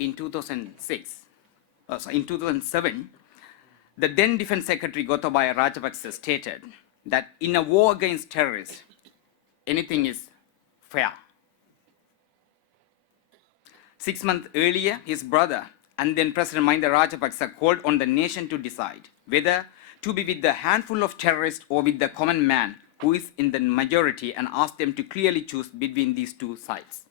in 2007, the then Defense Secretary Gotabaya Rajapaksa stated that in a war against terrorists, anything is fair. 6 months earlier, his brother and then President Mahinda Rajapaksa called on the nation to decide whether to be with the handful of terrorists or with the common man who is in the majority, and asked them to clearly choose between these two sides.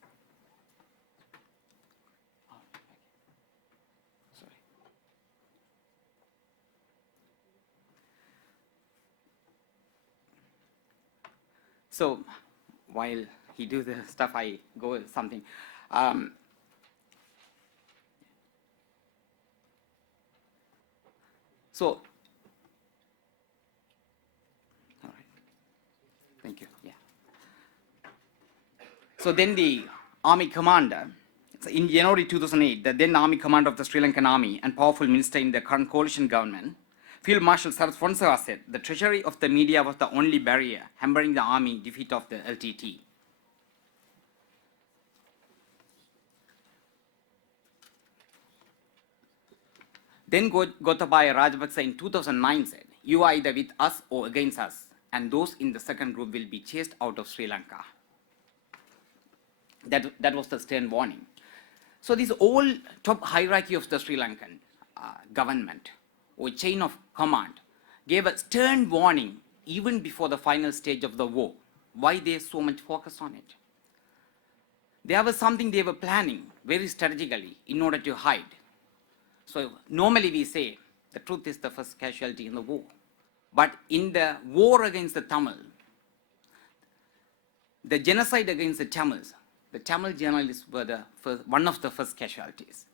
So while he do the stuff, I go with something. So, all right. Thank you. Yeah. So then the army commander, so in January 2008, the then army commander of the Sri Lankan army and powerful minister in the current coalition government, Field Marshal Sarath Fonseka, said the treachery of the media was the only barrier hampering the army defeat of the LTT. Then Gotabaya Rajapaksa in 2009 said, "You are either with us or against us, and those in the second group will be chased out of Sri Lanka." That was the stern warning. So this whole top hierarchy of the Sri Lankan government or chain of command gave a stern warning even before the final stage of the war. Why they so much focus on it? There was something they were planning very strategically in order to hide. So normally we say the truth is the first casualty in the war. But in the war against the Tamil, the genocide against the Tamils, the Tamil journalists were one of the first casualties.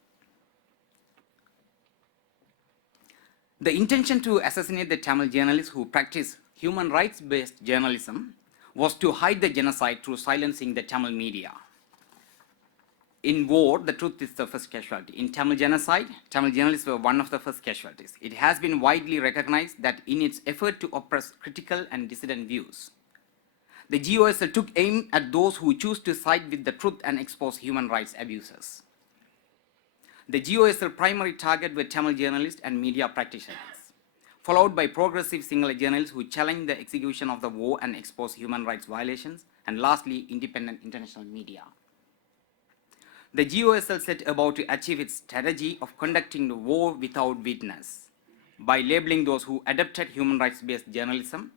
The intention to assassinate the Tamil journalists who practice human rights-based journalism was to hide the genocide through silencing the Tamil media. In war, the truth is the first casualty. In Tamil genocide, Tamil journalists were one of the first casualties. It has been widely recognized that in its effort to oppress critical and dissident views, the GOSL took aim at those who choose to side with the truth and expose human rights abuses. The GOSL primary target were Tamil journalists and media practitioners, followed by progressive singular journalists who challenged the execution of the war and exposed human rights violations, and lastly, independent international media. The GOSL set about to achieve its strategy of conducting the war without witness by labeling those who adopted human rights-based journalism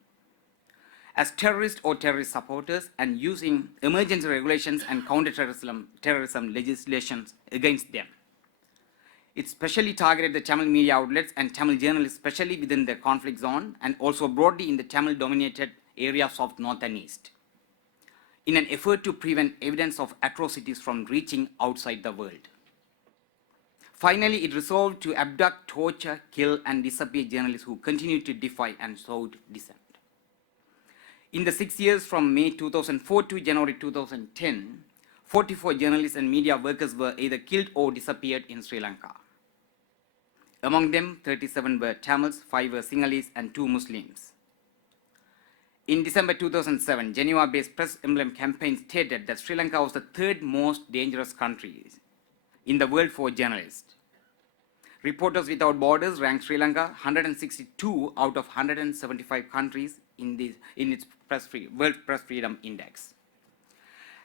as terrorists or terrorist supporters and using emergency regulations and counter-terrorism legislations against them. It specially targeted the Tamil media outlets and Tamil journalists, especially within the conflict zone and also broadly in the Tamil-dominated areas of North and East, in an effort to prevent evidence of atrocities from reaching outside the world. Finally, it resolved to abduct, torture, kill, and disappear journalists who continued to defy and sowed dissent. In the 6 years from May 2004 to January 2010, 44 journalists and media workers were either killed or disappeared in Sri Lanka. Among them, 37 were Tamils, 5 were Sinhalese, and 2 Muslims. In December 2007, Geneva-based Press Emblem campaign stated that Sri Lanka was the third most dangerous country in the world for journalists. Reporters Without Borders ranked Sri Lanka 162 out of 175 countries in its World Press Freedom Index.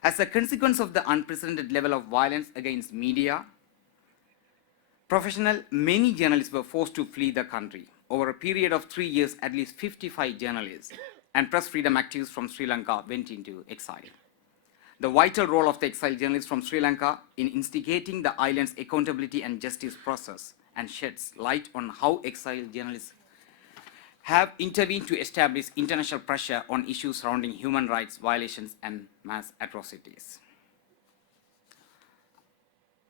As a consequence of the unprecedented level of violence against media, many journalists were forced to flee the country. Over a period of 3 years, at least 55 journalists and press freedom activists from Sri Lanka went into exile. The vital role of the exiled journalists from Sri Lanka in instigating the island's accountability and justice process and sheds light on how exiled journalists have intervened to establish international pressure on issues surrounding human rights violations and mass atrocities.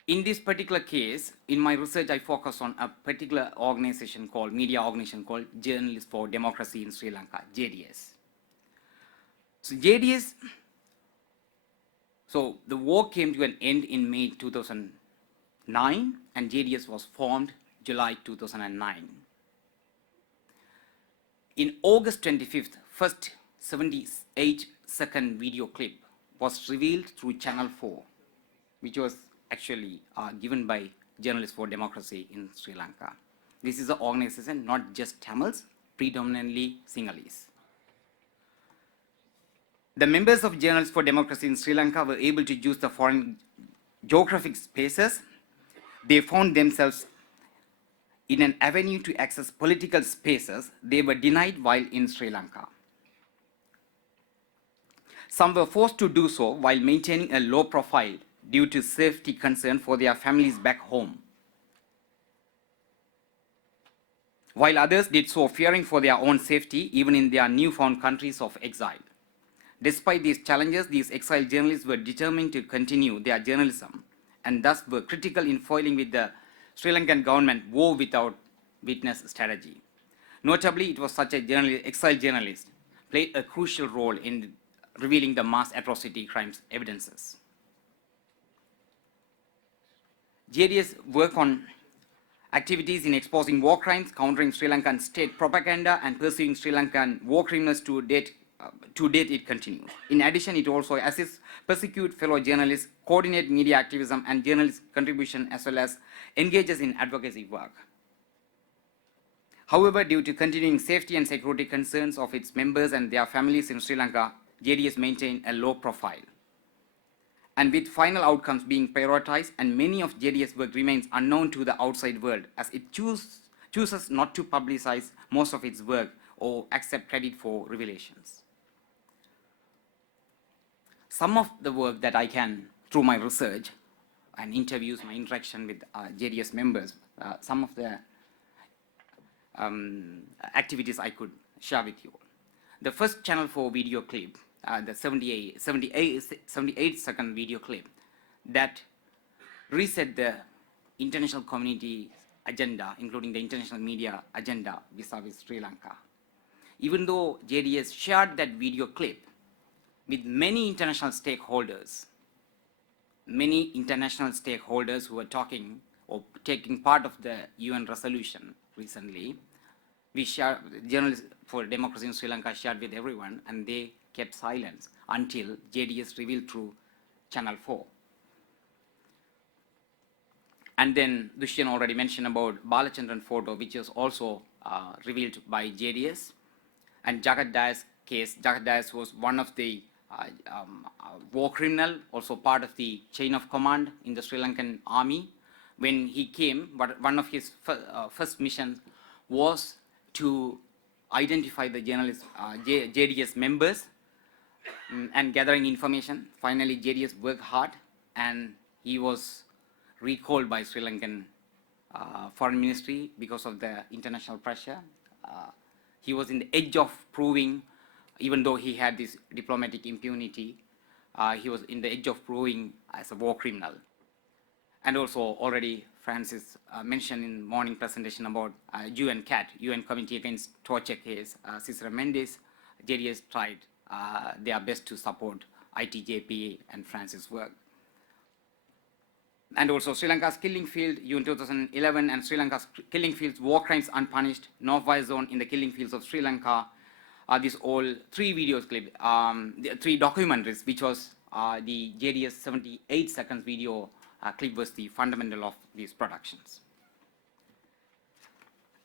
In this particular case, in my research, I focus on a particular media organization called Journalists for Democracy in Sri Lanka, JDS. So the war came to an end in May 2009, and JDS was formed July 2009. In August 25th, first 78-second video clip was revealed through Channel 4, which was actually given by Journalists for Democracy in Sri Lanka. This is an organization not just Tamils, predominantly Sinhalese. The members of Journalists for Democracy in Sri Lanka were able to use the foreign geographic spaces. They found themselves in an avenue to access political spaces they were denied while in Sri Lanka. Some were forced to do so while maintaining a low profile due to safety concern for their families back home, while others did so fearing for their own safety even in their newfound countries of exile. Despite these challenges, these exiled journalists were determined to continue their journalism and thus were critical in foiling with the Sri Lankan government war without witness strategy. Notably, it was such a exiled journalist played a crucial role in revealing the mass atrocity crimes evidences. JDS work on activities in exposing war crimes, countering Sri Lankan state propaganda, and pursuing Sri Lankan war criminals to date it continues. In addition, it also assists persecute fellow journalists, coordinate media activism and journalist contribution, as well as engages in advocacy work. However, due to continuing safety and security concerns of its members and their families in Sri Lanka, JDS maintained a low profile. And with final outcomes being prioritized, and many of JDS work remains unknown to the outside world, as it chooses not to publicize most of its work or accept credit for revelations. Some of the work that I can, through my research and interviews, my interaction with JDS members, some of the activities I could share with you. The first Channel 4 video clip, the 78-second video clip that reset the international community agenda, including the international media agenda vis-a-vis Sri Lanka. Even though JDS shared that video clip with many international stakeholders who were talking or taking part of the UN resolution recently, Journalists for Democracy in Sri Lanka shared with everyone, and they kept silence until JDS revealed through Channel 4. And then Dushyan already mentioned about Balachandran photo, which was also revealed by JDS. And Jagat Day's case, Jagat Day was one of the war criminal, also part of the chain of command in the Sri Lankan army. When he came, but one of his first missions was to identify the journalists, JDS members, and gathering information. Finally, JDS worked hard, and he was recalled by Sri Lankan foreign ministry because of the international pressure. He was in the edge of proving, even though he had this diplomatic impunity, he was in the edge of proving as a war criminal. And also already Francis mentioned in morning presentation about UN CAT, UN Committee Against Torture case, Cicero Mendes. JDS tried their best to support ITJP and Francis' work. And also Sri Lanka's killing field, UN 2011, and Sri Lanka's killing fields, war crimes unpunished, no fire zone in the killing fields of Sri Lanka. These all three videos clip, the three documentaries, which was the JDS 78 seconds video clip was the fundamental of these productions.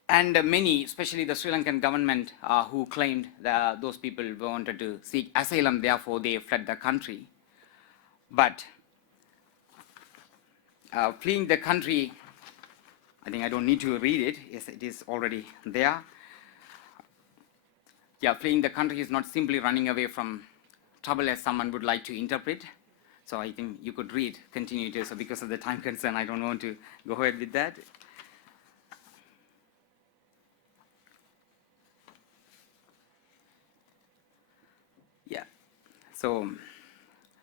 And many, especially the Sri Lankan government, who claimed that those people wanted to seek asylum, therefore they fled the country. But fleeing the country, I think I don't need to read it, yes, it is already there. Yeah, fleeing the country is not simply running away from trouble as someone would like to interpret. So I think you could read, continue to, so because of the time concern, I don't want to go ahead with that. Yeah, so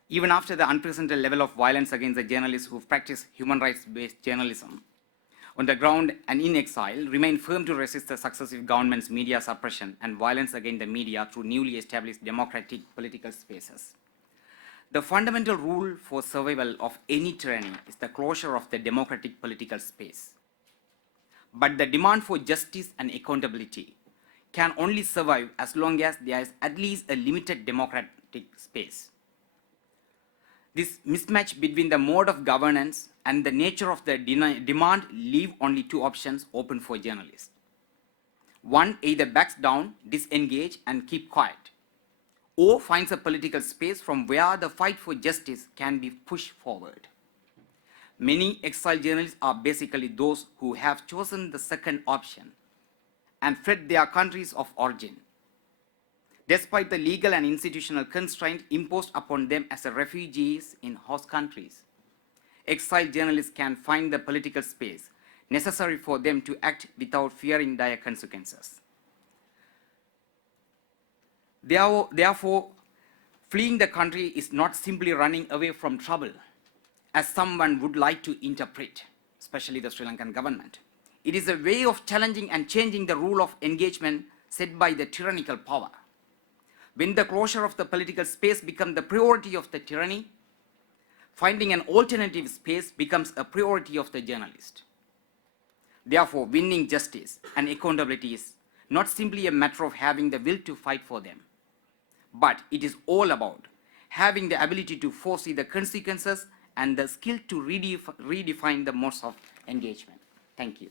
even after the unprecedented level of violence against the journalists who practice human rights-based journalism on the ground and in exile, remain firm to resist the successive government's media suppression and violence against the media through newly established democratic political spaces. The fundamental rule for survival of any tyranny is the closure of the democratic political space. But the demand for justice and accountability can only survive as long as there is at least a limited democratic space. This mismatch between the mode of governance and the nature of the demand leave only two options open for journalists. One either backs down, disengage, and keep quiet, or finds a political space from where the fight for justice can be pushed forward. Many exiled journalists are basically those who have chosen the second option and fled their countries of origin, despite the legal and institutional constraints imposed upon them as refugees in host countries. Exiled journalists can find the political space necessary for them to act without fearing dire consequences. Therefore, fleeing the country is not simply running away from trouble, as someone would like to interpret, especially the Sri Lankan government. It is a way of challenging and changing the rule of engagement set by the tyrannical power. When the closure of the political space becomes the priority of the tyranny, finding an alternative space becomes a priority of the journalist. Therefore, winning justice and accountability is not simply a matter of having the will to fight for them, but it is all about having the ability to foresee the consequences and the skill to redefine the modes of engagement. Thank you.